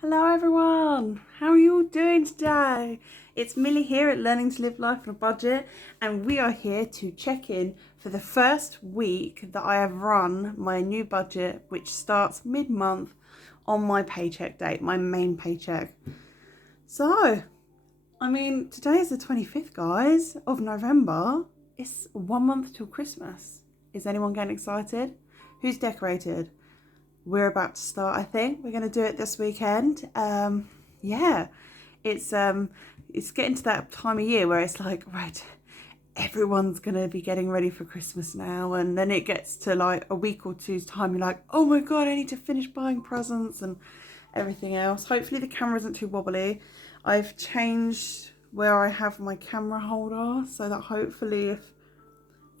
Hello everyone, how are you all doing today? It's Millie here at Learning to Live Life on a Budget, and we are here to check in for the first week that I have run my new budget, which starts mid-month on my paycheck date, my main paycheck. So, today is the 25th, guys, of November. It's 1 month till Christmas. Is anyone getting excited? Who's decorated? We're about to start, I think. We're going to do it this weekend. Yeah, it's getting to that time of year where it's like, right, everyone's going to be getting ready for Christmas now. And then it gets to like a week or two's time. You're like, oh my God, I need to finish buying presents and everything else. Hopefully the camera isn't too wobbly. I've changed where I have my camera holder so that hopefully if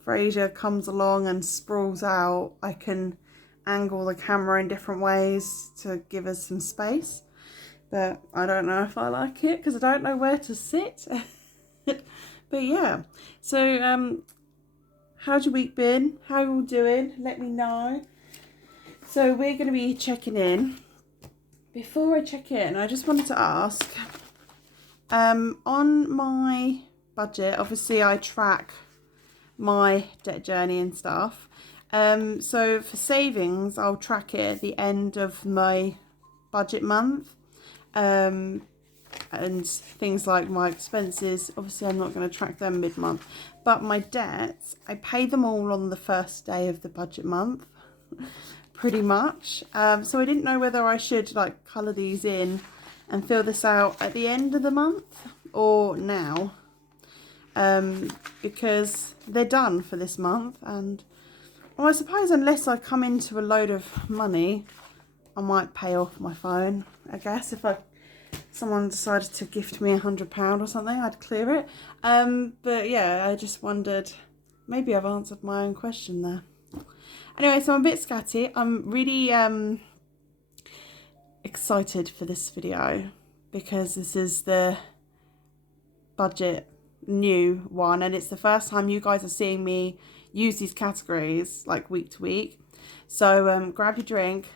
Fraser comes along and sprawls out, I can angle the camera in different ways to give us some space, but I don't know if I like it because I don't know where to sit. But yeah, so how's your week been? How are you all doing? Let me know. So we're going to be checking in. Before I check in, I just wanted to ask, on my budget, obviously I track my debt journey and stuff. So for savings, I'll track it at the end of my budget month. And things like my expenses, obviously I'm not going to track them mid-month. But my debts, I pay them all on the first day of the budget month, pretty much. So I didn't know whether I should like colour these in and fill this out at the end of the month or now. Because they're done for this month, and well, I suppose unless I come into a load of money, I might pay off my phone. I guess if someone decided to gift me £100 or something, I'd clear it. But yeah, I just wondered, maybe I've answered my own question there. Anyway, so I'm a bit scatty. I'm really excited for this video because this is the budget new one, and it's the first time you guys are seeing me use these categories like week to week. So grab your drink,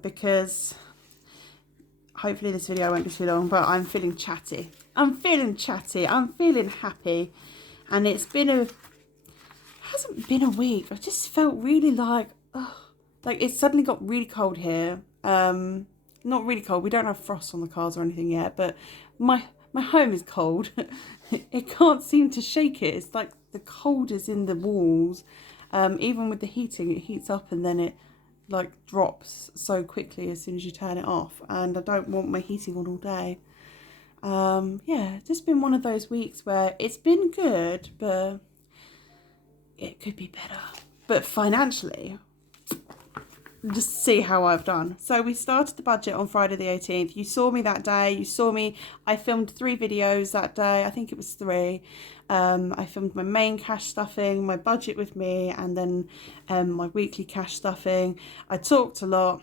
because hopefully this video won't be too long, but I'm feeling chatty. I'm feeling happy, and hasn't been a week. I just felt really like it suddenly got really cold here. Not really cold, we don't have frost on the cars or anything yet, but my home is cold. It can't seem to shake it. It's like the cold is in the walls. Even with the heating, it heats up and then it like drops so quickly as soon as you turn it off. And I don't want my heating on all day. Yeah, just been one of those weeks where it's been good, but it could be better. But financially, just see how I've done. So we started the budget on Friday the 18th. You saw me that day. I filmed 3 videos that day. I think it was 3. I filmed my main cash stuffing, my budget with me, and then my weekly cash stuffing. I talked a lot.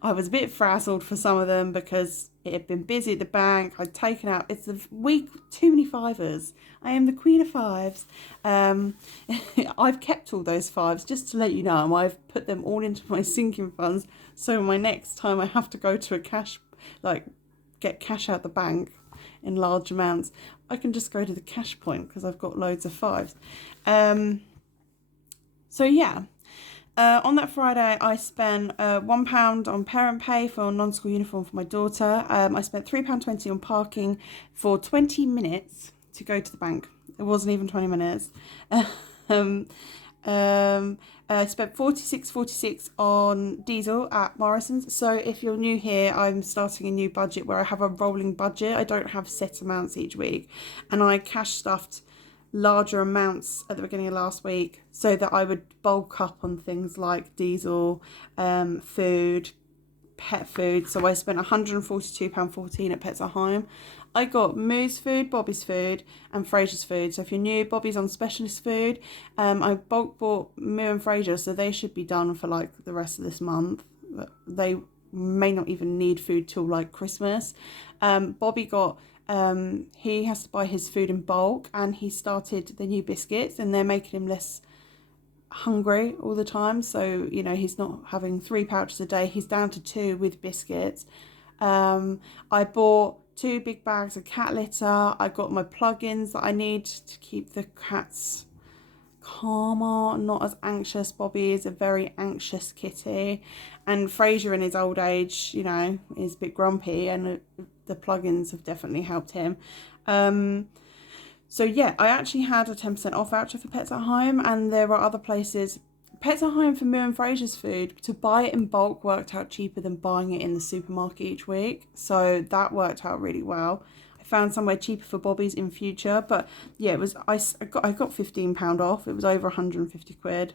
I was a bit frazzled for some of them because it had been busy at the bank. I'd taken out, it's the week, too many fivers. I am the queen of fives. I've kept all those fives, just to let you know. I've put them all into my sinking funds. So my next time I have to go to a cash, get cash out the bank in large amounts, I can just go to the cash point because I've got loads of fives. So yeah. On that Friday, I spent £1 on parent pay for a non-school uniform for my daughter. I spent £3.20 on parking for 20 minutes to go to the bank. It wasn't even 20 minutes. I spent £46.46 on diesel at Morrison's. So if you're new here, I'm starting a new budget where I have a rolling budget. I don't have set amounts each week. And I cash stuffed larger amounts at the beginning of last week so that I would bulk up on things like diesel, food, pet food. So I spent £142.14 at Pets at Home. I got Moo's food, Bobby's food, and Fraser's food. So if you're new, Bobby's on specialist food. I bulk bought Moo and Fraser, so they should be done for like the rest of this month. They may not even need food till like Christmas. Bobby got he has to buy his food in bulk, and he started the new biscuits, and they're making him less hungry all the time. So, you know, he's not having 3 pouches a day. He's down to 2 with biscuits. I bought 2 big bags of cat litter. I got my plugins that I need to keep the cats calmer, not as anxious. Bobby is a very anxious kitty, and Fraser in his old age, you know, is a bit grumpy, and the plugins have definitely helped him. So yeah, I actually had a 10% off voucher for Pets at Home, and there are other places. Pets at Home for Moo and Fraser's food, to buy it in bulk worked out cheaper than buying it in the supermarket each week. So that worked out really well. I found somewhere cheaper for Bobby's in future, but yeah, it was I got £15 off. It was over 150 quid.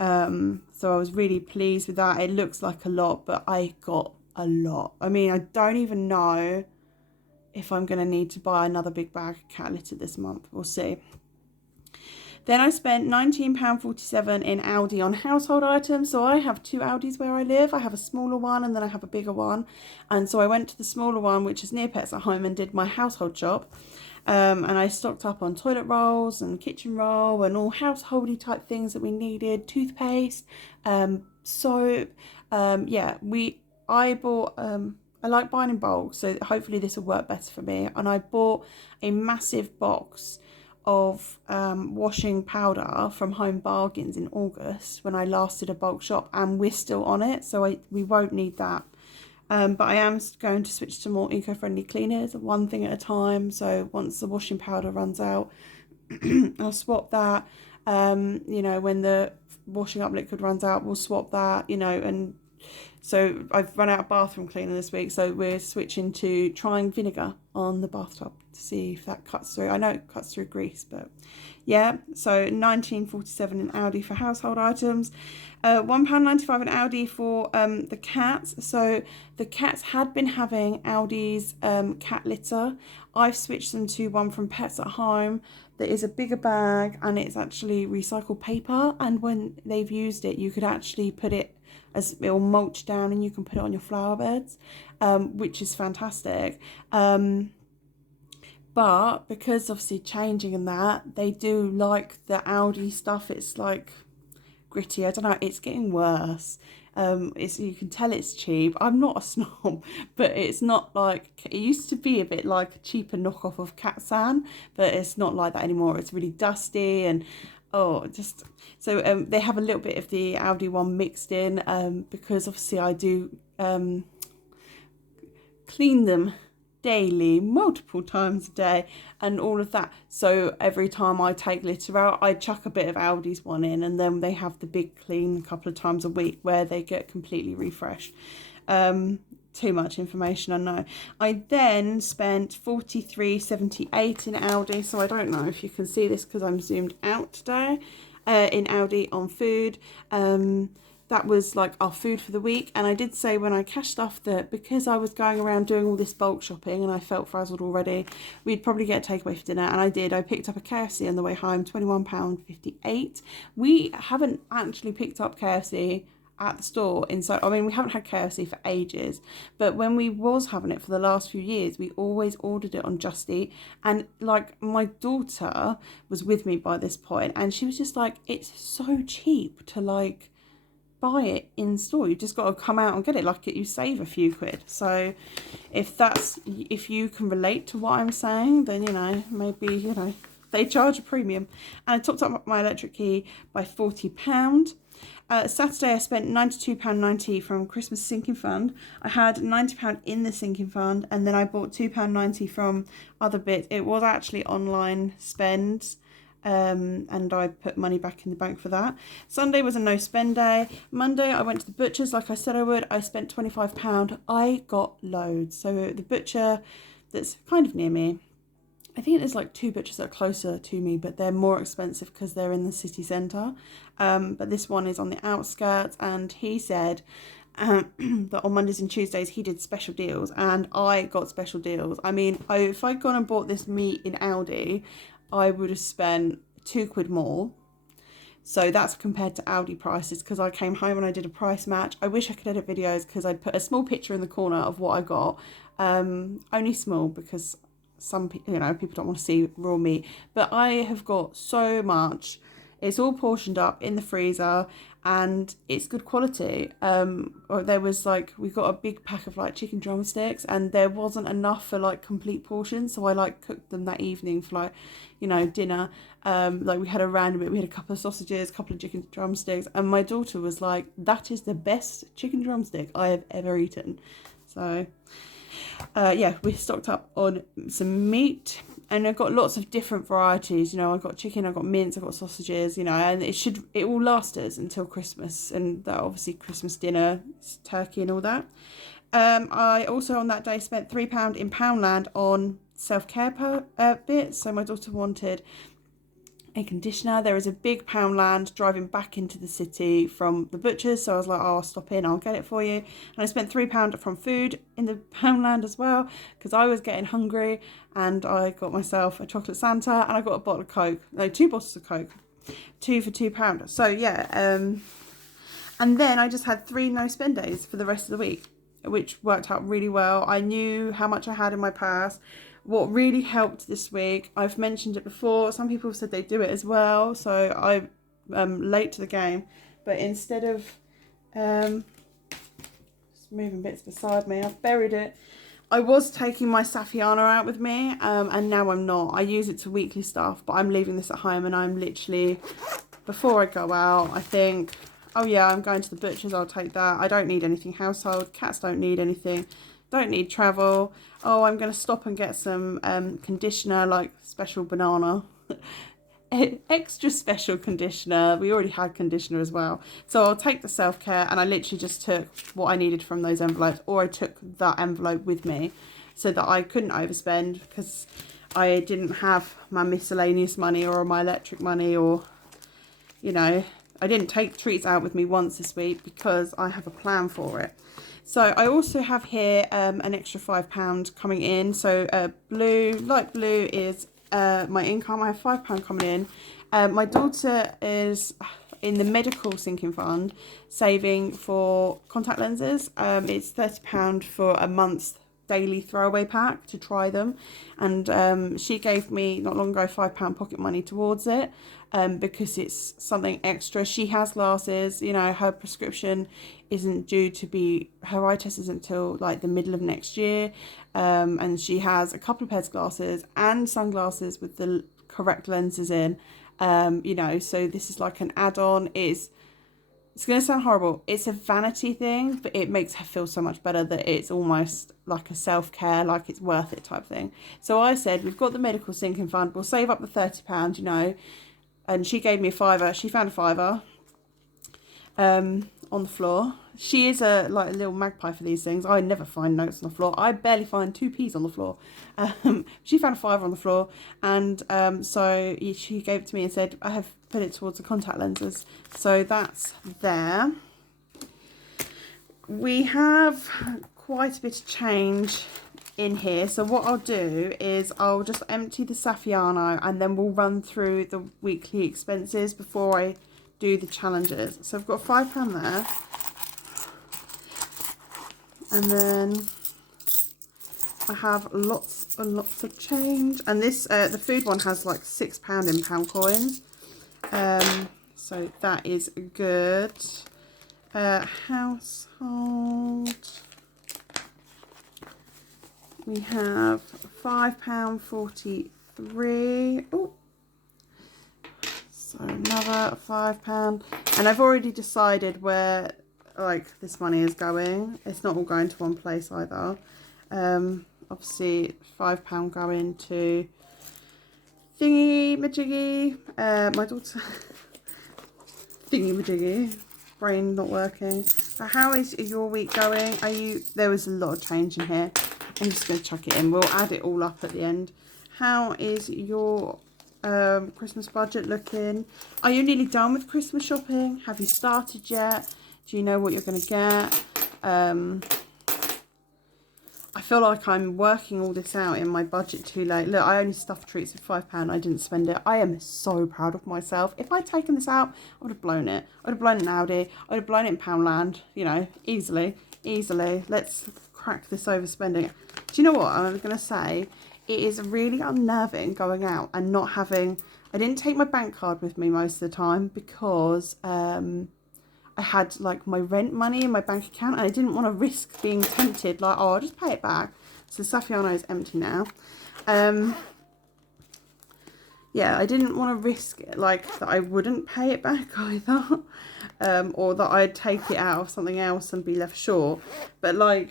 So I was really pleased with that. It looks like a lot, but I got a lot. I mean, I don't even know if I'm going to need to buy another big bag of cat litter this month. We'll see. Then I spent £19.47 in Aldi on household items. So I have 2 Aldis where I live. I have a smaller one and then I have a bigger one. And so I went to the smaller one, which is near Pets at Home, and did my household shop. And I stocked up on toilet rolls and kitchen roll and all householdy type things that we needed. Toothpaste, soap. Yeah, I bought... I like buying in bulk, so hopefully this will work better for me. And I bought a massive box of washing powder from Home Bargains in August when I last did a bulk shop, and we're still on it, so we won't need that. But I am going to switch to more eco-friendly cleaners, one thing at a time. So once the washing powder runs out, I'll swap that. You know, when the washing up liquid runs out, we'll swap that, you know. And so I've run out of bathroom cleaner this week, so we're switching to trying vinegar on the bathtub to see if that cuts through. I know it cuts through grease, but yeah. So £19.47 in Aldi for household items, £1.95 in Aldi for the cats. So the cats had been having Aldi's cat litter. I've switched them to one from Pets at Home that is a bigger bag, and it's actually recycled paper, and when they've used it you could actually put it as it'll mulch down and you can put it on your flower beds, which is fantastic. But because obviously changing and that, they do like the Aldi stuff. It's like gritty. I don't know, it's getting worse. You can tell it's cheap. I'm not a snob, but it's not like it used to be. A bit like a cheaper knockoff of Cat San, but it's not like that anymore. It's really dusty and just so they have a little bit of the Aldi one mixed in, because obviously I do clean them daily, multiple times a day, and all of that. So every time I take litter out, I chuck a bit of Aldi's one in, and then they have the big clean a couple of times a week where they get completely refreshed. Too much information, I know. I then spent £43.78 in Aldi, so I don't know if you can see this because I'm zoomed out today, in Aldi on food. That was like our food for the week, and I did say when I cashed stuff that because I was going around doing all this bulk shopping and I felt frazzled already, we'd probably get a takeaway for dinner, and I did. I picked up a KFC on the way home, £21.58. We haven't actually picked up KFC at the store inside. I mean, we haven't had KFC for ages, but when we was having it for the last few years, we always ordered it on Just Eat. And like, my daughter was with me by this point, and she was just like, it's so cheap to like buy it in store. You just got to come out and get it. Like, you save a few quid. So if you can relate to what I'm saying, then, you know, maybe, you know, they charge a premium. And I topped up my electric key by £40. Saturday I spent £92.90 from Christmas sinking fund. I had £90 in the sinking fund, and then I bought £2.90 from other bits. It was actually online spends, and I put money back in the bank for that. Sunday was a no spend day. Monday I went to the butcher's like I said I would. I spent £25. I got loads. So the butcher that's kind of near me, I think there's like 2 butchers that are closer to me, but they're more expensive because they're in the city centre. But this one is on the outskirts, and he said that on Mondays and Tuesdays he did special deals, and I got special deals. I mean, if I'd gone and bought this meat in Aldi, I would have spent £2 more. So that's compared to Aldi prices, because I came home and I did a price match. I wish I could edit videos because I'd put a small picture in the corner of what I got. Only small because some people, you know, people don't want to see raw meat, but I have got so much. It's all portioned up in the freezer, and it's good quality. Or there was like, we got a big pack of like chicken drumsticks, and there wasn't enough for like complete portions, so I like cooked them that evening for like, you know, dinner. Like we had a random bit, we had a couple of sausages, a couple of chicken drumsticks, and my daughter was like, that is the best chicken drumstick I have ever eaten. So yeah, we stocked up on some meat, and I've got lots of different varieties. You know, I've got chicken, I've got mince, I've got sausages, you know, and it will last us until Christmas, and that obviously Christmas dinner, turkey and all that. I also on that day spent £3 in Poundland on self-care bits. So my daughter wanted a conditioner. There is a big Poundland driving back into the city from the butcher's, so I was like, oh, I'll stop in, I'll get it for you. And I spent £3 from food in the Poundland as well, because I was getting hungry, and I got myself a chocolate Santa, and I got a bottle of Coke, no, 2 bottles of Coke, 2 for £2. So yeah, and then I just had 3 no spend days for the rest of the week, which worked out really well. I knew how much I had in my purse. What really helped this week, I've mentioned it before, some people have said they do it as well, so I'm late to the game, but instead of just moving bits beside me, I've buried it. I was taking my Saffiano out with me, and now I'm not. I use it to weekly stuff, but I'm leaving this at home, and I'm literally, before I go out, I think, oh yeah, I'm going to the butcher's, I'll take that. I don't need anything household, cats don't need anything, don't need travel. Oh, I'm going to stop and get some conditioner, like special banana. Extra special conditioner. We already had conditioner as well. So I'll take the self-care, and I literally just took what I needed from those envelopes, or I took that envelope with me so that I couldn't overspend, because I didn't have my miscellaneous money or my electric money, or, you know, I didn't take treats out with me once this week because I have a plan for it. So I also have here an extra £5 coming in. So light blue is my income. I have £5 coming in. My daughter is in the medical sinking fund, saving for contact lenses. It's £30 for a month's daily throwaway pack to try them, and she gave me not long ago £5 pocket money towards it, because it's something extra. She has glasses, you know, her prescription isn't due to be, her eye test isn't until like the middle of next year, and she has a couple of pairs of glasses and sunglasses with the correct lenses in, you know, so this is like an add-on. It's going to sound horrible. It's a vanity thing, but it makes her feel so much better that it's almost like a self-care, like it's worth it type thing. So I said, we've got the medical sinking fund, we'll save up the £30, you know, and she gave me a £5. She found a £5 on the floor. She is a little magpie for these things. I never find notes on the floor. I barely find 2p's on the floor. She found a £5 on the floor, and so she gave it to me and said, I have put it towards the contact lenses. So that's there. We have quite a bit of change in here, so what I'll do is I'll just empty the Saffiano, and then we'll run through the weekly expenses before I do the challenges. So I've got £5 there, and then I have lots and lots of change, and this the food one has like £6 in pound coins, so that is good. Household, we have £5.43. Oh, so another £5, and I've already decided where like this money is going. It's not all going to one place either. Obviously £5 going to thingy majiggy, my daughter. Thingy majiggy, brain not working. But how is your week going? There was a lot of change in here. I'm just going to chuck it in. We'll add it all up at the end. How is your Christmas budget looking? Are you nearly done with Christmas shopping? Have you started yet? Do you know what you're going to get? I feel like I'm working all this out in my budget too late. Look, I only stuffed treats with £5. I didn't spend it. I am so proud of myself. If I'd taken this out, I would have blown it. I would have blown it in Aldi. I would have blown it in Poundland. You know, easily. Let's crack this overspending. Do you know what I'm going to say? It is really unnerving going out and not having... I didn't take my bank card with me most of the time because... I had like my rent money in my bank account, and I didn't want to risk being tempted like, oh, I'll just pay it back. So Saffiano is empty now. Yeah, I didn't want to risk it, like that I wouldn't pay it back either, or that I'd take it out of something else and be left short. But like,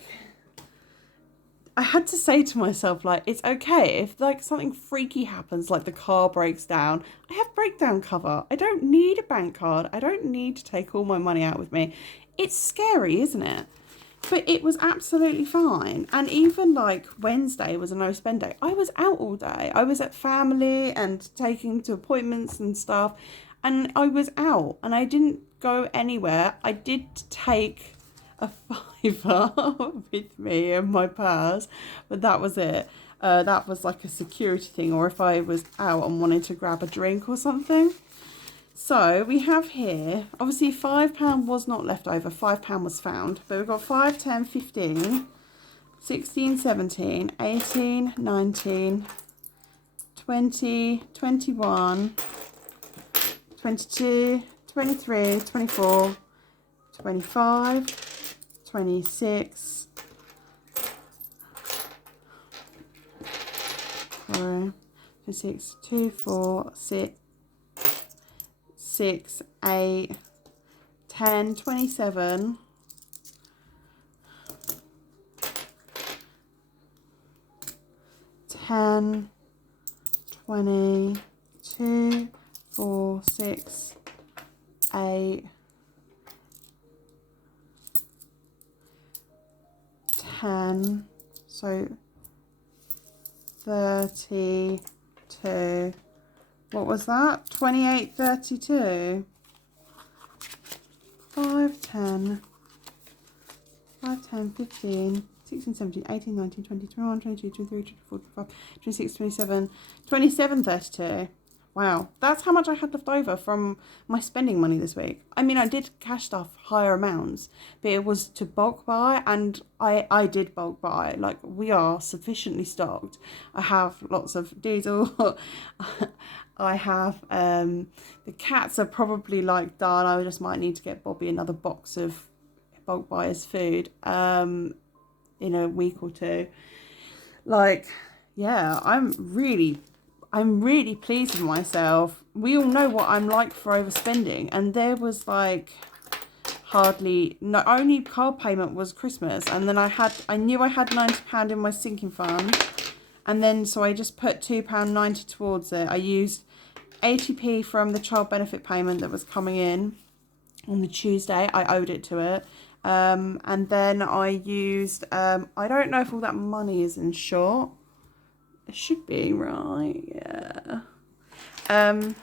I had to say to myself, like, it's okay if like something freaky happens, like the car breaks down. I have breakdown cover. I don't need a bank card. I don't need to take all my money out with me. It's scary, isn't it? But it was absolutely fine. And even like Wednesday was a no spend day. I was out all day. I was at family and taking to appointments and stuff. And I was out and I didn't go anywhere. I did take a £5 with me in my purse, but that was it. That was like a security thing, or if I was out and wanted to grab a drink or something. So we have here, obviously £5 was not left over, £5 was found, but we've got 5, 10, 15, 16, 17, 18, 19, 20, 21, 22, 23, 24, 25, 26, 26, 2, 4, 6, 8, 10, 27, 10, 20, 2, 4, 6, 8, 10, so 32, what was that? 28, 32, 5, 10, 5, 10, 15, 16, 17, 18, 19, 20, 21, 22, 23, 24, 25, 26, 27, 27, 32. Wow, that's how much I had left over from my spending money this week. I mean, I did cash stuff higher amounts, but it was to bulk buy, and I did bulk buy. Like, we are sufficiently stocked. I have lots of diesel. I have, the cats are probably like done. I just might need to get Bobby another box of bulk buyers food in a week or two. Like, yeah, I'm really pleased with myself. We all know what I'm like for overspending, and there was like hardly, no, only card payment was Christmas, and then I knew I had £90 in my sinking fund, and then so I just put £2.90 towards it. I used 80p from the child benefit payment that was coming in on the Tuesday. I owed it to it. And then I used, I don't know if all that money is in short. It should be, right? Yeah. I'm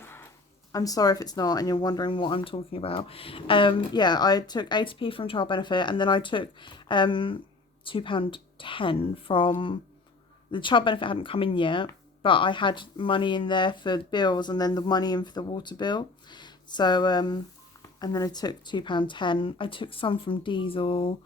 sorry if it's not and you're wondering what I'm talking about. Yeah, I took 80p from child benefit, and then I took £2.10 from the child benefit. Hadn't come in yet, but I had money in there for bills, and then the money in for the water bill. So and then I took £2.10. I took some from diesel.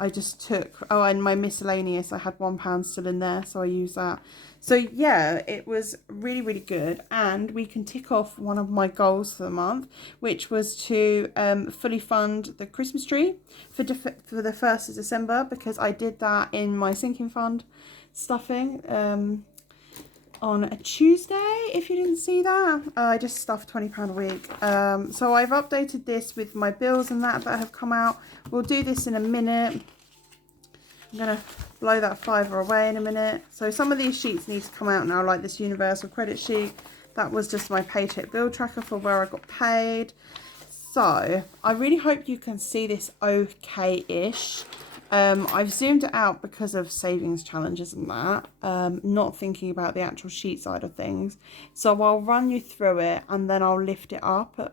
I just took, oh, and my miscellaneous, I had £1 still in there, so I used that. So yeah, it was really, really good. And we can tick off one of my goals for the month, which was to fully fund the Christmas tree for the 1st of December, because I did that in my sinking fund stuffing on a Tuesday. If you didn't see that, I just stuffed £20 a week. So I've updated this with my bills and that have come out. We'll do this in a minute. I'm gonna blow that £5 away in a minute. So some of these sheets need to come out now, like this universal credit sheet. That was just my Paycheck bill tracker for where I got paid. So I really hope you can see this okay-ish. I've zoomed it out because of savings challenges and that, not thinking about the actual sheet side of things. So I'll run you through it and then I'll lift it up at a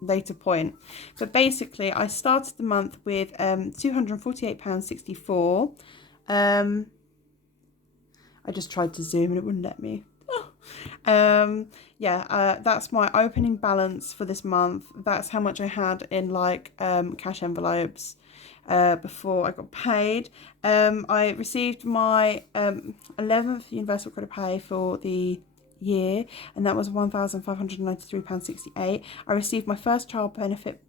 later point. But basically, I started the month with £248.64. I just tried to zoom and it wouldn't let me. That's my opening balance for this month. That's how much I had in like cash envelopes before I got paid. I received my 11th universal credit pay for the year, and that was £1,593.68. I received my first child benefit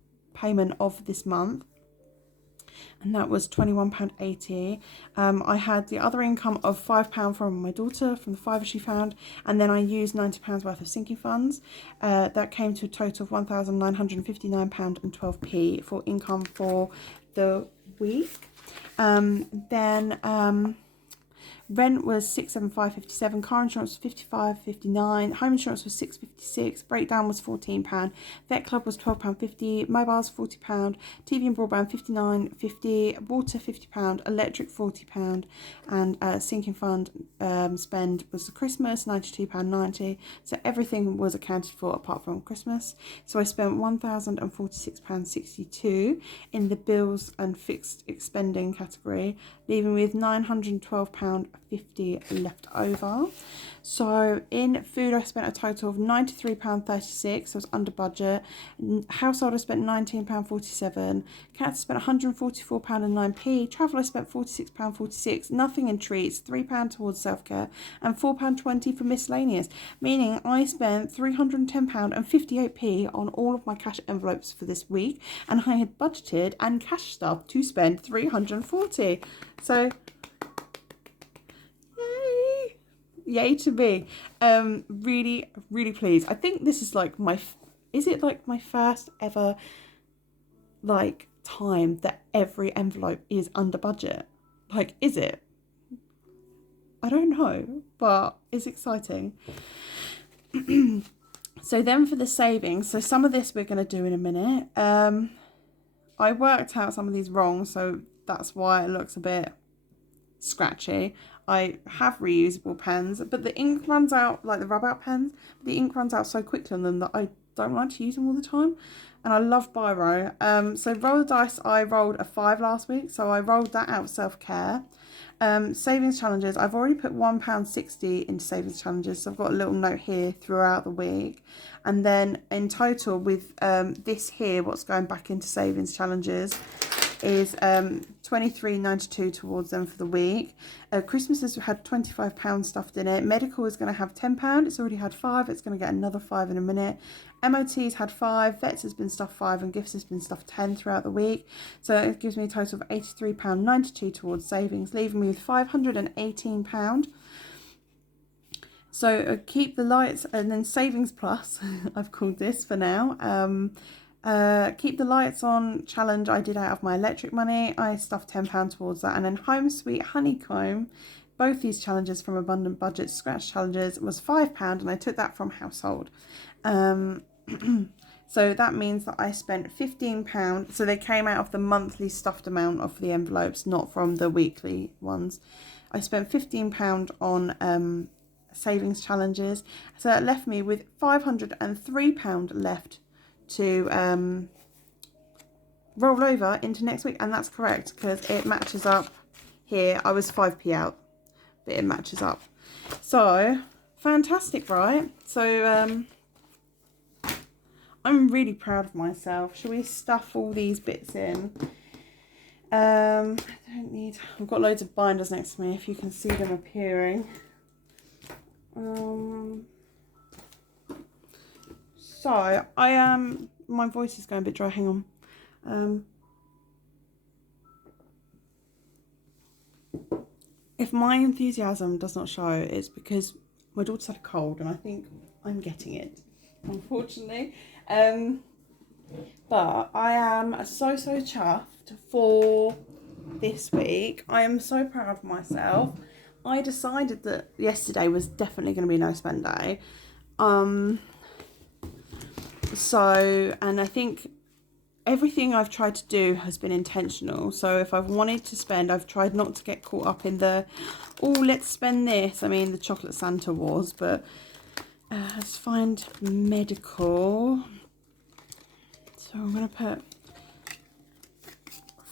payment of this month, and that was £21.80. I had the other income of £5 from my daughter, from the fiver she found, and then I used £90 worth of sinking funds. That came to a total of £1,959.12 for income for the week. Rent was £675.57, car insurance was £55.59, home insurance was £6.56, breakdown was £14, vet club was £12.50, mobiles £40, TV and broadband £59.50, water £50, electric £40, and sinking fund spend was the Christmas £92.90. So everything was accounted for apart from Christmas. So I spent £1,046.62 in the bills and fixed expending category, leaving with £912.50 left over. So in food I spent a total of £93.36, so I was under budget. Household I spent £19.47, cats spent £144.09, travel I spent £46.46, nothing in treats, £3 towards self-care, and £4.20 for miscellaneous, meaning I spent £310.58 on all of my cash envelopes for this week, and I had budgeted and cash stuff to spend £340. So yay to me. Really, really pleased. I think this is like my first ever like time that every envelope is under budget? Like, is it? I don't know, but it's exciting. So then for the savings, so some of this we're going to do in a minute. I worked out some of these wrong, so that's why it looks a bit scratchy. I have reusable pens, but the ink runs out, like the rub out pens, the ink runs out so quickly on them that I don't like to use them all the time, and I love biro. So roll the dice, I rolled a 5 last week, so I rolled that out of self-care. Savings challenges, I've already put £1.60 into savings challenges, so I've got a little note here throughout the week. And then in total with this here, what's going back into savings challenges is £23.92 towards them for the week. Christmas has had £25 stuffed in it. Medical is going to have £10. It's already had £5. It's going to get another £5 in a minute. MOT's had £5. Vets has been stuffed £5, and gifts has been stuffed £10 throughout the week. So it gives me a total of £83.92 towards savings, leaving me with £518. So keep the lights, and then savings plus, I've called this for now. Keep the lights on challenge I did out of my electric money. I stuffed £10 towards that. And then home sweet honeycomb, both these challenges from abundant budget scratch challenges, was £5, and I took that from household. So that means that I spent £15. So they came out of the monthly stuffed amount of the envelopes, not from the weekly ones. I spent £15 on savings challenges. So that left me with £503 left to roll over into next week, and that's correct because it matches up here. I was 5p out, but it matches up. So fantastic, right? So I'm really proud of myself. Shall we stuff all these bits in? I don't need, I've got loads of binders next to me if you can see them appearing. So I am, my voice is going a bit dry, hang on. If my enthusiasm does not show, it's because my daughter's had a cold and I think I'm getting it, unfortunately. But I am so chuffed for this week. I am so proud of myself. I decided that yesterday was definitely going to be no spend day. So, and I think everything I've tried to do has been intentional. So if I've wanted to spend, I've tried not to get caught up in the, oh, let's spend this. I mean, the chocolate Santa was, but let's find medical. So I'm going to put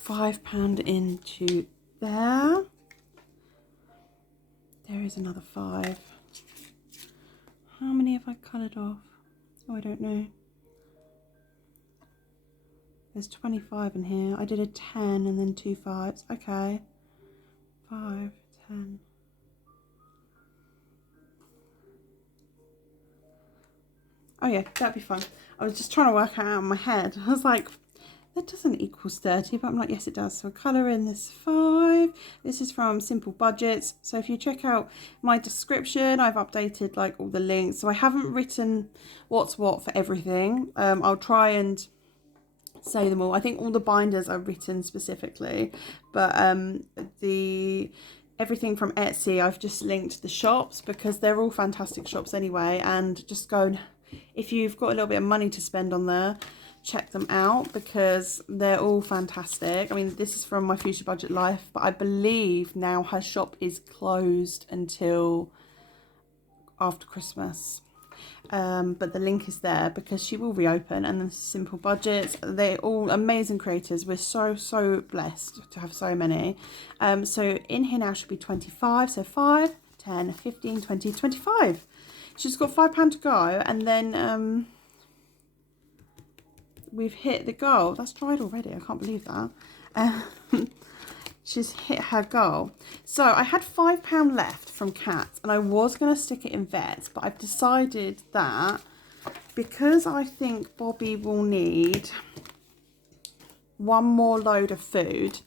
£5 into there. There is another 5. How many have I coloured off? Oh, I don't know. There's 25 in here. I did a 10 and then 2 5s. Okay. 5, 10. Oh yeah, that'd be fun. I was just trying to work it out in my head. I was like, That doesn't equal 30, but I'm like, yes, it does. So colour in this 5. This is from Simple Budgets. So if you check out my description, I've updated like all the links. So I haven't written what's what for everything. I'll try and say them all. I think all the binders are written specifically, but everything from Etsy, I've just linked the shops because they're all fantastic shops anyway. And just go and, if you've got a little bit of money to spend on there, check them out because they're all fantastic. I mean, this is from my Fuchsia Budget Life, but I believe now her shop is closed until after Christmas. But the link is there because she will reopen. And then Simple Budgets, they're all amazing creators. We're so blessed to have so many. So in here now should be 25. So 5, 10, 15, 20, 25. She's got £5 to go, and then we've hit the goal. That's dried already. I can't believe that. She's hit her goal. So I had £5 left from Cats, and I was going to stick it in Vets, but I've decided that because I think Bobby will need one more load of food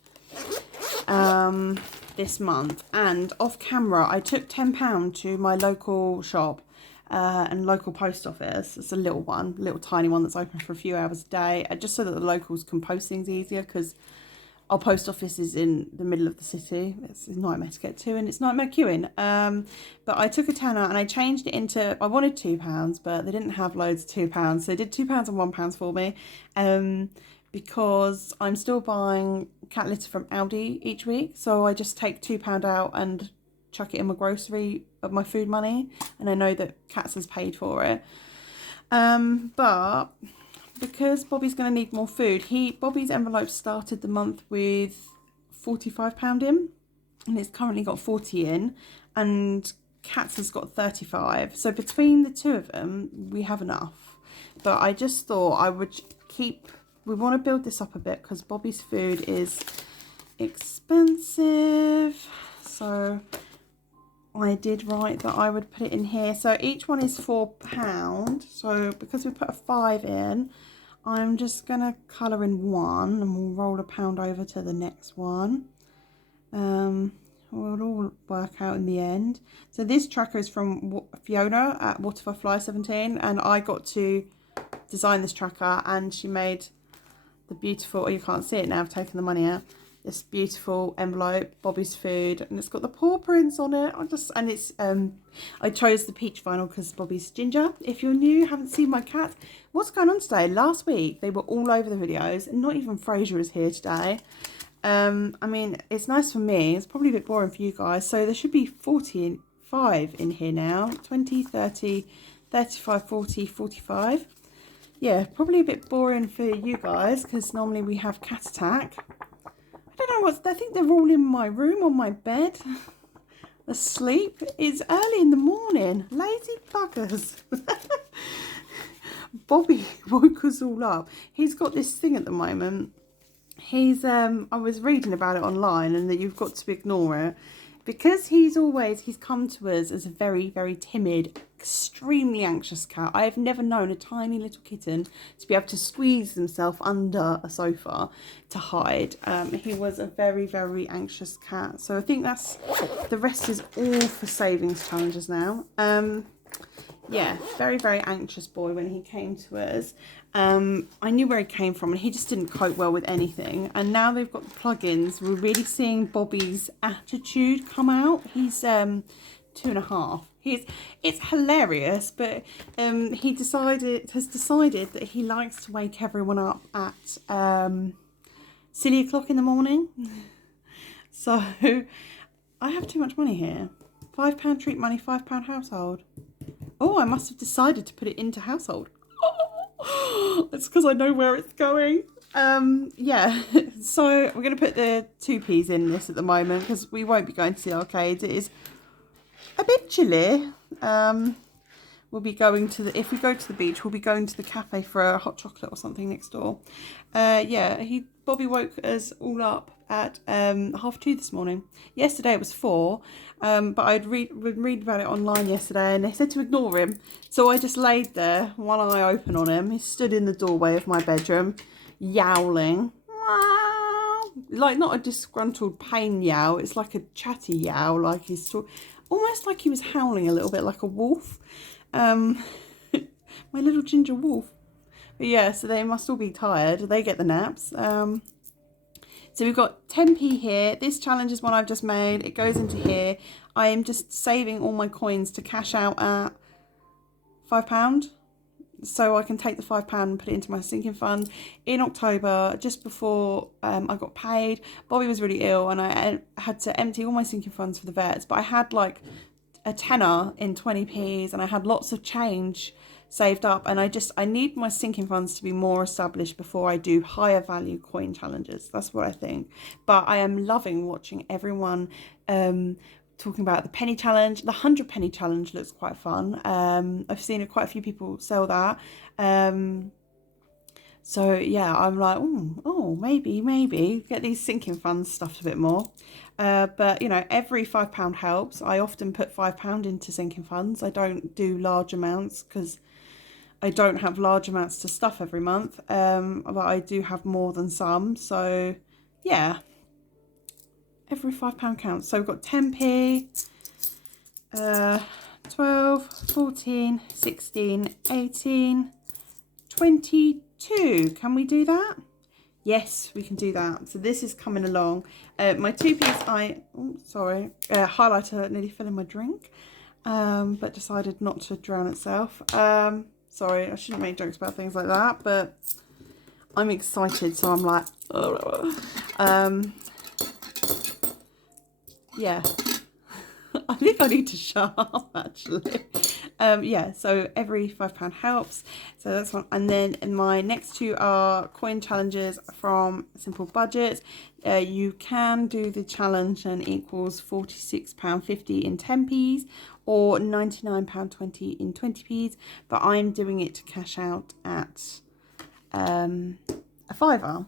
this month, and off camera I took £10 to my local shop and local post office. It's a little one, little tiny one that's open for a few hours a day, just so that the locals can post things easier, because our post office is in the middle of the city. It's a nightmare to get to, and it's nightmare queuing. But I took a tenner and I changed it into, I wanted £2, but they didn't have loads of £2, so they did £2 and £1 for me, because I'm still buying cat litter from Aldi each week, so I just take £2 out and chuck it in my grocery of my food money, and I know that Cats has paid for it. But because Bobby's going to need more food, Bobby's envelope started the month with £45 in, and it's currently got 40 in, and Cats has got 35. So between the two of them, we have enough. But I just thought I would we want to build this up a bit because Bobby's food is expensive. So I did write that I would put it in here. So each one is £4. So because we put a 5 in, I'm just going to colour in one, and we'll roll £1 over to the next one. It'll all work out in the end. So this tracker is from Fiona at If I Fly17, and I got to design this tracker, and she made the beautiful, you can't see it now, I've taken the money out, this beautiful envelope, Bobby's food, and it's got the paw prints on it. I chose the peach vinyl because Bobby's ginger. If you're new, haven't seen my cat, what's going on today? Last week they were all over the videos, and not even Fraser is here today. I mean, it's nice for me, it's probably a bit boring for you guys. So there should be 45 in here now, 20, 30, 35, 40, 45. Yeah, probably a bit boring for you guys because normally we have Cat Attack. I don't know I think they're all in my room on my bed asleep. It's early in the morning, lazy buggers. Bobby woke us all up. He's got this thing at the moment. I was reading about it online, and that you've got to ignore it because he's come to us as a very, very timid, extremely anxious cat. I have never known a tiny little kitten to be able to squeeze himself under a sofa to hide. He was a very, very anxious cat. So I think the rest is all for savings challenges now. Yeah, very, very anxious boy when he came to us. I knew where he came from, and he just didn't cope well with anything. And now they've got the plugins, we're really seeing Bobby's attitude come out. He's 2.5. It's hilarious, but he has decided that he likes to wake everyone up at silly o'clock in the morning. So I have too much money here. £5 treat money, £5 household. Oh, I must have decided to put it into household. It's because I know where it's going. Yeah, so we're going to put the 2p's in this at the moment because we won't be going to the arcades. It is eventually, we'll be going to if we go to the beach, we'll be going to the cafe for a hot chocolate or something next door. Yeah, Bobby woke us all up at 2:30 this morning. Yesterday it was 4, but I'd read about it online yesterday, and they said to ignore him. So I just laid there, one eye open on him. He stood in the doorway of my bedroom, yowling. Like not a disgruntled pain yowl, it's like a chatty yowl, like he's almost like he was howling a little bit like a wolf. My little ginger wolf. But yeah, so they must all be tired. They get the naps. So we've got 10p here. This challenge is one I've just made. It goes into here. I am just saving all my coins to cash out at £5. So I can take the £5 and put it into my sinking fund. In October, just before I got paid, Bobby was really ill and I had to empty all my sinking funds for the vets. But I had like a tenner in 20p's and I had lots of change saved up, and I need my sinking funds to be more established before I do higher value coin challenges. That's what I think. But I am loving watching everyone talking about the penny challenge. The 100 penny challenge looks quite fun. I've seen quite a few people sell that. So yeah, I'm like, oh, maybe get these sinking funds stuffed a bit more. But you know, every £5 helps. I often put £5 into sinking funds. I don't do large amounts because I don't have large amounts to stuff every month. But I do have more than some. So yeah, every £5 counts. So we've got 10p, 12, 14, 16, 18, 22. Can we do that? Yes, we can do that. So this is coming along. My 2p's, highlighter nearly fell in my drink, but decided not to drown itself. Sorry, I shouldn't make jokes about things like that, but I'm excited, so I'm like, yeah. I think I need to shut up, actually. Yeah, so every £5 helps. So that's one. And then my next two are coin challenges from Simple Budget. You can do the challenge and equals £46.50 in 10p's or £99.20 in 20p's. But I'm doing it to cash out at a £5.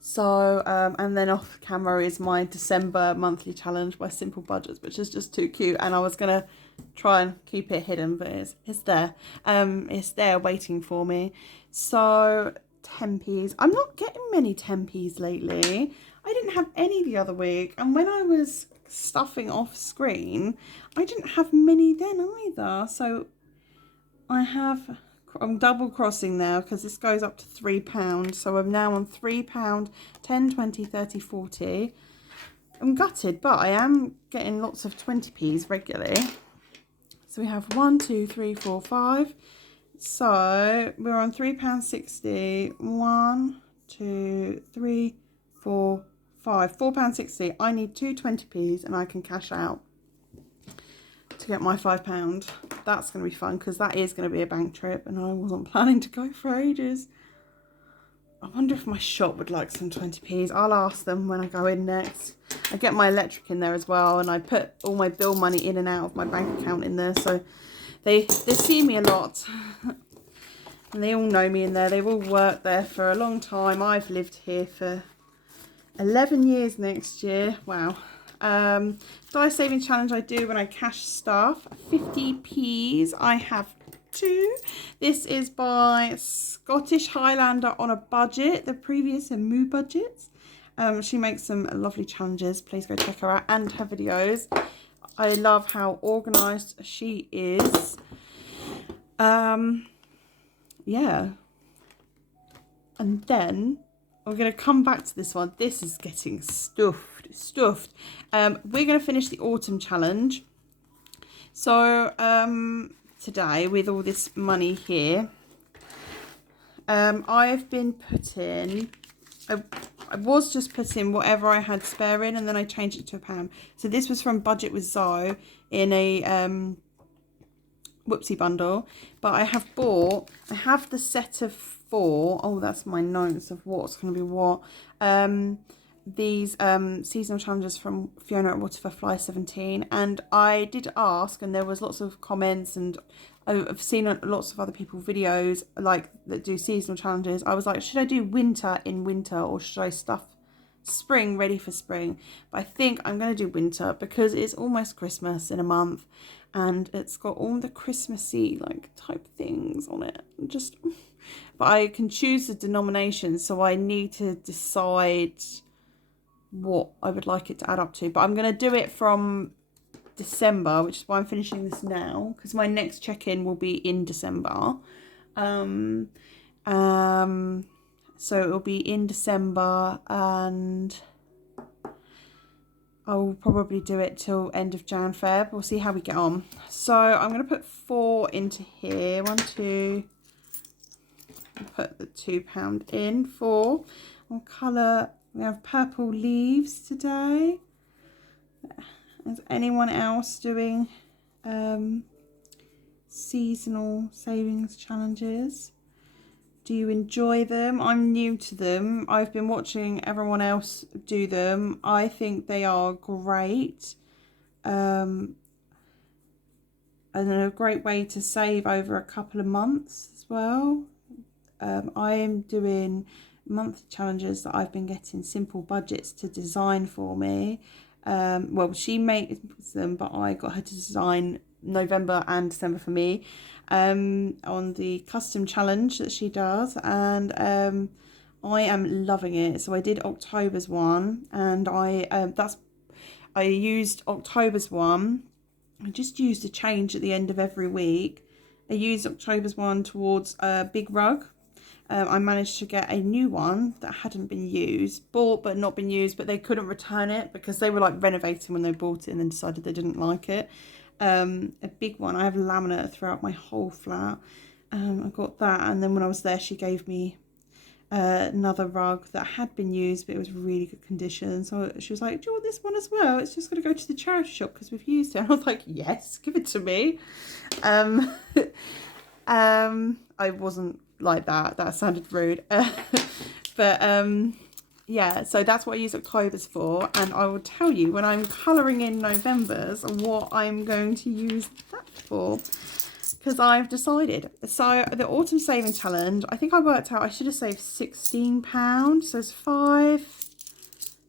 So, and then off camera is my December monthly challenge by Simple Budgets, which is just too cute. And I was going to try and keep it hidden, but it's there. It's there waiting for me. So 10p's. I'm not getting many 10p's lately. I didn't have any the other week. And when I was stuffing off screen, I didn't have many then either. So I'm double crossing now because this goes up to £3. So I'm now on £3, 10, 20, 30, 40. I'm gutted, but I am getting lots of 20p's regularly. So we have 1, 2, 3, 4, 5. So we're on £3.60. 1, 2, 3, 4, 5. £4.60. I need two 20p's and I can cash out to get my £5. That's going to be fun because that is going to be a bank trip and I wasn't planning to go for ages. I wonder if my shop would like some 20p's. I'll ask them when I go in next. I get my electric in there as well, and I put all my bill money in and out of my bank account in there, so they see me a lot. And they all know me in there. They've all worked there for a long time. I've lived here for 11 years next year. Wow. Die saving challenge I do when I cash stuff. 50p's. I have two. This is by Scottish Highlander on a budget. The previous and Moo budgets. She makes some lovely challenges. Please go check her out and her videos. I love how organised she is. Yeah. And then we're going to come back to this one. This is getting stuffed. We're going to finish the autumn challenge. So today, with all this money here, I've been putting, I was just putting whatever I had spare in, and then I changed it to £1. So this was from Budget with Zoe in a whoopsie bundle, but I have the set of 4. Oh, that's my notes of what's going to be what. These seasonal challenges from Fiona at If I Fly17, and I did ask, and there was lots of comments, and I've seen lots of other people's videos like that do seasonal challenges. I was like, should I do winter in winter, or should I stuff spring ready for spring? But I think I'm going to do winter because it's almost Christmas in a month, and it's got all the Christmassy like type things on it. Just but I can choose the denomination, so I need to decide what I would like it to add up to. But I'm going to do it from December, which is why I'm finishing this now, because my next check-in will be in December. So it will be in December, and I will probably do it till end of Jan, Feb. We'll see how we get on. So I'm going to put 4 into here. 1, 2. Put the £2 in. 4. On colour, we have purple leaves today. Is anyone else doing seasonal savings challenges? Do you enjoy them? I'm new to them. I've been watching everyone else do them. I think they are great. And a great way to save over a couple of months as well. I am doing monthly challenges that I've been getting Simple Budgets to design for me. Well, she makes them, but I got her to design November and December for me. On the custom challenge that she does, and I am loving it. So I did October's one, and I used October's one. I just used a change at the end of every week. I used October's one towards a big rug. I managed to get a new one that hadn't been used, bought but not been used, but they couldn't return it because they were like renovating when they bought it and then decided they didn't like it. A big one. I have laminate throughout my whole flat. I got that, and then when I was there she gave me another rug that had been used, but it was really good condition. So she was like, do you want this one as well? It's just going to go to the charity shop because we've used it. And I was like, yes, give it to me. I wasn't like that sounded rude. But yeah, so that's what I use October's for, and I will tell you when I'm colouring in November's what I'm going to use that for, because I've decided. So the Autumn Saving Challenge, I think I worked out I should have saved £16. So it's 5,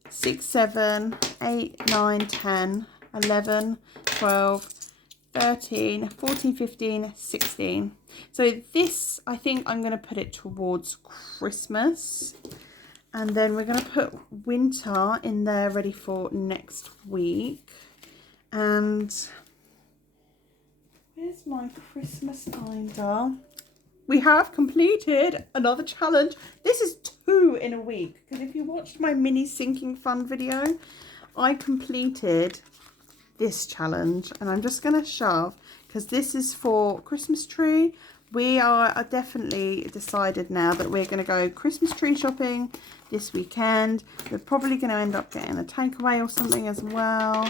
6, 7, 8, 9, 10, 11, 12, 13, 14, 15, 16. So this, I think I'm going to put it towards Christmas. And then we're going to put winter in there ready for next week. And where's my Christmas binder? We have completed another challenge. This is 2 in a week. Because if you watched my mini sinking fund video, I completed this challenge. And I'm just going to shove, because this is for Christmas tree. We are definitely decided now that we're going to go Christmas tree shopping this weekend. We're probably going to end up getting a takeaway or something as well.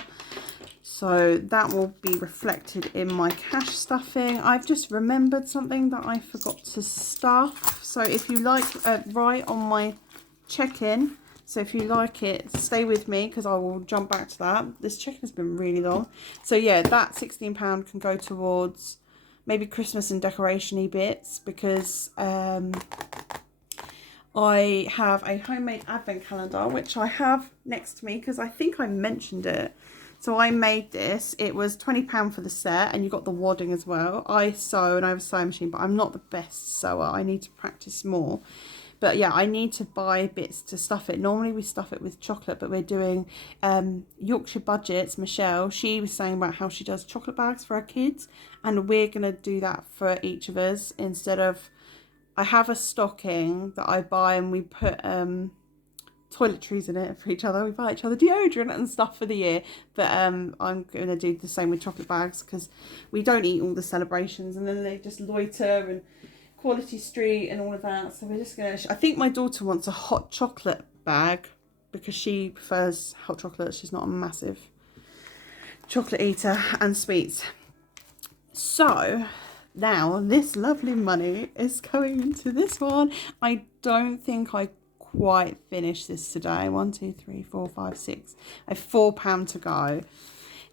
So that will be reflected in my cash stuffing. I've just remembered something that I forgot to stuff. So if you like, write on my check-in. So if you like it, stay with me because I will jump back to that. This check-in has been really long. So yeah, that £16 can go towards maybe Christmas and decoration-y bits, because I have a homemade advent calendar, which I have next to me because I think I mentioned it. So I made this. It was £20 for the set, and you got the wadding as well. I sew, and I have a sewing machine, but I'm not the best sewer. I need to practice more. But yeah, I need to buy bits to stuff it. Normally we stuff it with chocolate, but we're doing Yorkshire Budgets. Michelle, she was saying about how she does chocolate bags for our kids, and we're going to do that for each of us instead of... I have a stocking that I buy, and we put toiletries in it for each other. We buy each other deodorant and stuff for the year, but I'm going to do the same with chocolate bags because we don't eat all the celebrations, and then they just loiter and Quality Street and all of that. So we're just gonna, I think my daughter wants a hot chocolate bag because she prefers hot chocolate. She's not a massive chocolate eater, and sweets. So now this lovely money is going into this one. I don't think I quite finished this today. 1, 2, 3, 4, 5, 6. I have £4 to go.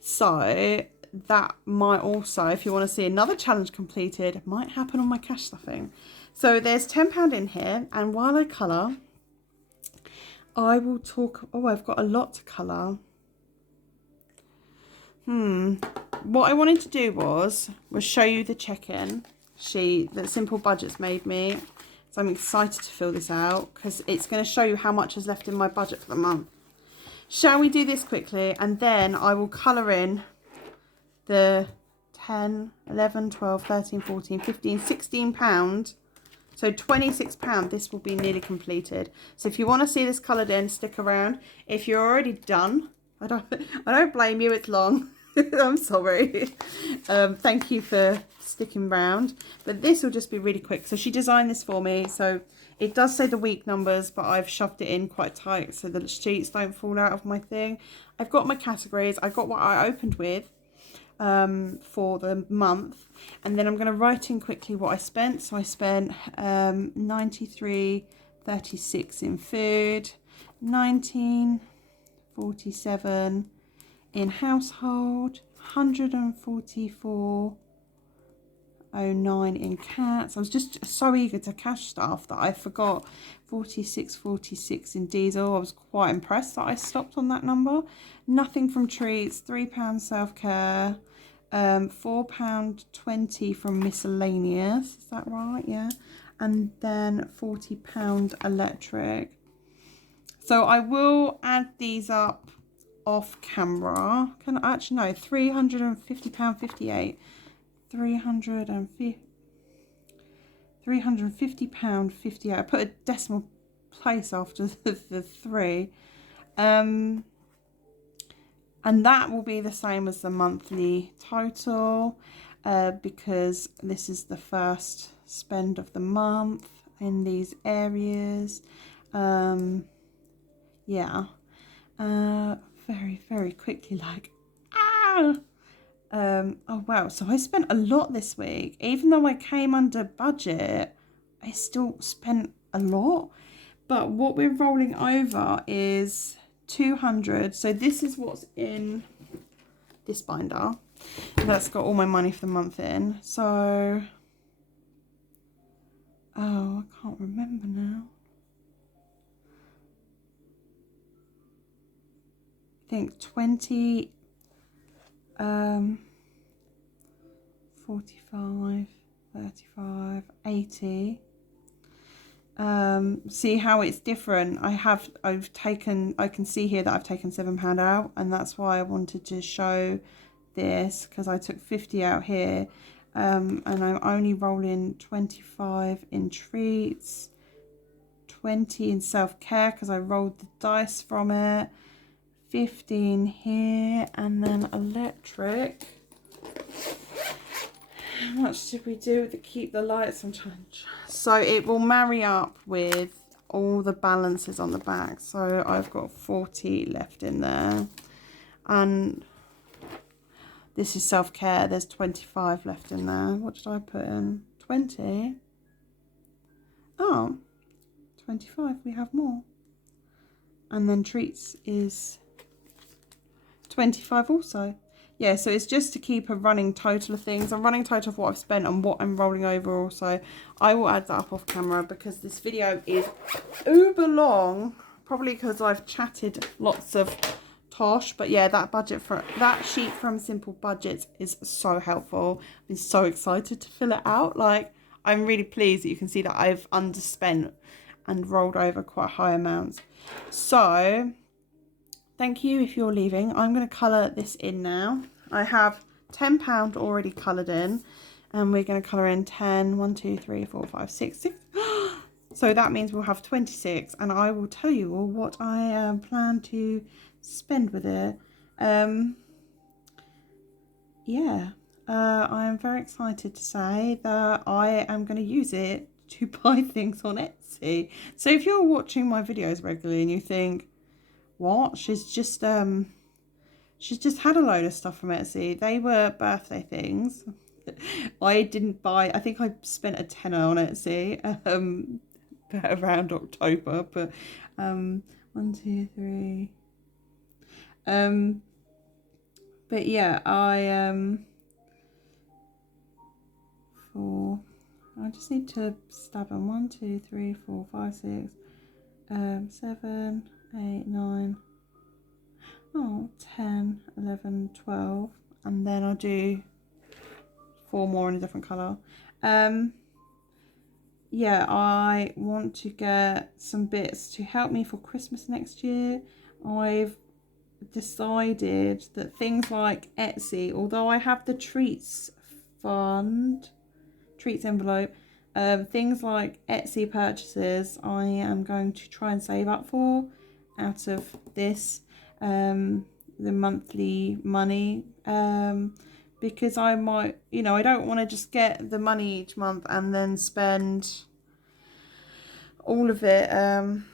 So that might also, if you want to see another challenge completed, might happen on my cash stuffing. So there's £10 in here, and while I colour, I will talk... Oh, I've got a lot to colour. What I wanted to do was show you the check-in sheet that Simple Budgets made me. So I'm excited to fill this out because it's going to show you how much is left in my budget for the month. Shall we do this quickly, and then I will colour in the 10, 11, 12, 13, 14, 15, 16 pound. So £26, this will be nearly completed. So if you want to see this coloured in, stick around. If you're already done, I don't blame you, it's long. I'm sorry. Thank you for sticking around. But this will just be really quick. So she designed this for me. So it does say the week numbers, but I've shoved it in quite tight so the sheets don't fall out of my thing. I've got my categories. I got what I opened with for the month, and then I'm going to write in quickly what I spent. So I spent 93.36 in food, 19.47 in household, 144.09 in cats. I was just so eager to cash stuff that I forgot 46.46 in diesel. I was quite impressed that I stopped on that number. Nothing from treats, £3 self-care, £4.20 from miscellaneous, is that right? Yeah. And then £40 electric. So I will add these up off camera. Can I actually, no, £350.58. £350.58. I put a decimal place after the 3. And that will be the same as the monthly total, because this is the first spend of the month in these areas. Yeah. Very, very quickly, like, oh wow, so I spent a lot this week. Even though I came under budget, I still spent a lot. But what we're rolling over is 200. So this is what's in this binder. That's got all my money for the month in. So, oh, I can't remember now. I think 20, 45, 35, 80. See how it's different. I can see here that I've taken £7 out, and that's why I wanted to show this, because I took 50 out here, and I'm only rolling 25 in treats, 20 in self-care because I rolled the dice from it, 15 here, and then electric. How much did we do to keep the lights on? So it will marry up with all the balances on the back. So I've got 40 left in there. And this is self-care. There's 25 left in there. What did I put in? 20? Oh, 25. We have more. And then treats is 25 also. Yeah, so it's just to keep a running total of things. A running total of what I've spent and what I'm rolling over also. I will add that up off camera because this video is uber long. Probably because I've chatted lots of tosh. But yeah, that sheet from Simple Budgets is so helpful. I've been so excited to fill it out. Like, I'm really pleased that you can see that I've underspent and rolled over quite high amounts. So thank you if you're leaving. I'm going to colour this in now. I have £10 already coloured in, and we're going to colour in 10, 1, 2, 3, 4, 5, 6, 6. So that means we'll have 26, and I will tell you all what I plan to spend with it. Yeah, I am very excited to say that I am going to use it to buy things on Etsy. So if you're watching my videos regularly and you think, what? She's just had a load of stuff from Etsy. They were birthday things. I didn't buy. I think I spent a tenner on Etsy around October. But 1, 2, 3. But yeah, I 4. I just need to stab them. 1, 2, 3, 4, 5, 6, 7, 8, 9. Oh, 10, 11, 12, and then I'll do 4 more in a different colour. yeah, I want to get some bits to help me for Christmas next year. I've decided that things like Etsy, although I have the treats envelope, things like Etsy purchases I am going to try and save up for out of this, the monthly money, because I might, I don't want to just get the money each month and then spend all of it, and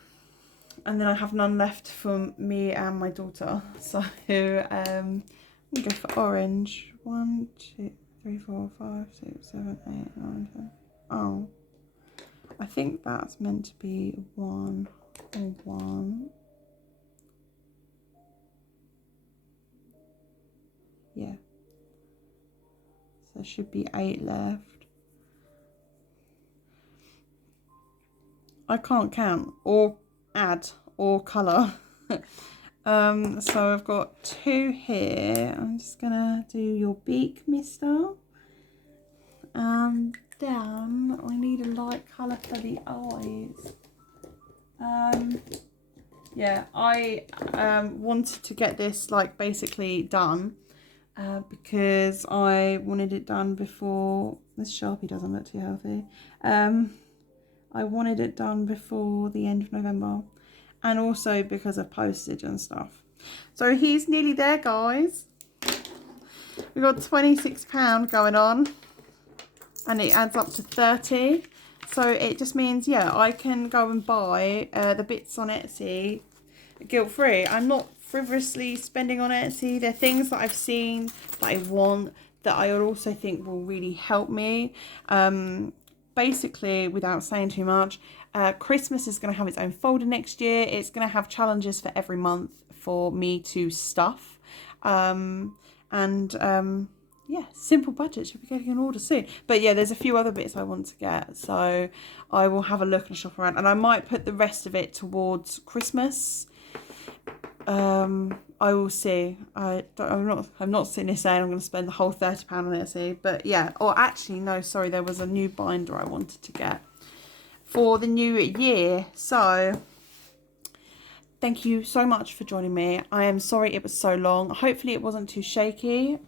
then I have none left for me and my daughter. So we go for orange. 1, 2, 3, 4, 5, 6, 7, 8, 9, 10. Oh, I think that's meant to be 1 or 1. Yeah. So there should be 8 left. I can't count or add or colour. So I've got 2 here. I'm just gonna do your beak, mister. And then I need a light colour for the eyes. Yeah, I wanted to get this like basically done because I wanted it done before. This Sharpie doesn't look too healthy. I wanted it done before the end of November, and also because of postage and stuff. So he's nearly there, guys. We've got £26 going on, and it adds up to 30. So it just means, yeah, I can go and buy the bits on Etsy guilt-free. I'm not frivolously spending on Etsy. They're things that I've seen that I want, that I also think will really help me. Basically, without saying too much, Christmas is going to have its own folder next year. It's going to have challenges for every month for me to stuff. Yeah, simple budget. Should be getting an order soon. But yeah, there's a few other bits I want to get. So I will have a look and shop around. And I might put the rest of it towards Christmas. I will see. I'm not sitting here saying I'm going to spend the whole £30 on Etsy, but yeah. Or actually, no, sorry, there was a new binder I wanted to get for the new year. So thank you so much for joining me. I am sorry it was so long. Hopefully it wasn't too shaky.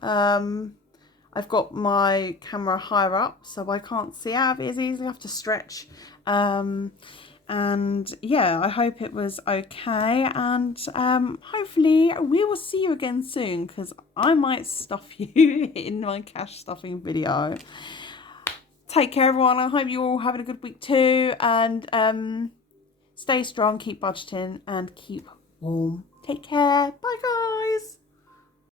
I've got my camera higher up, so I can't see out of it as easily. I have to stretch. And yeah, I hope it was okay, and hopefully we will see you again soon, because I might stuff you in my cash stuffing video. Take care, everyone. I hope you're all having a good week too, and stay strong, keep budgeting, and keep warm. Take care. Bye, guys.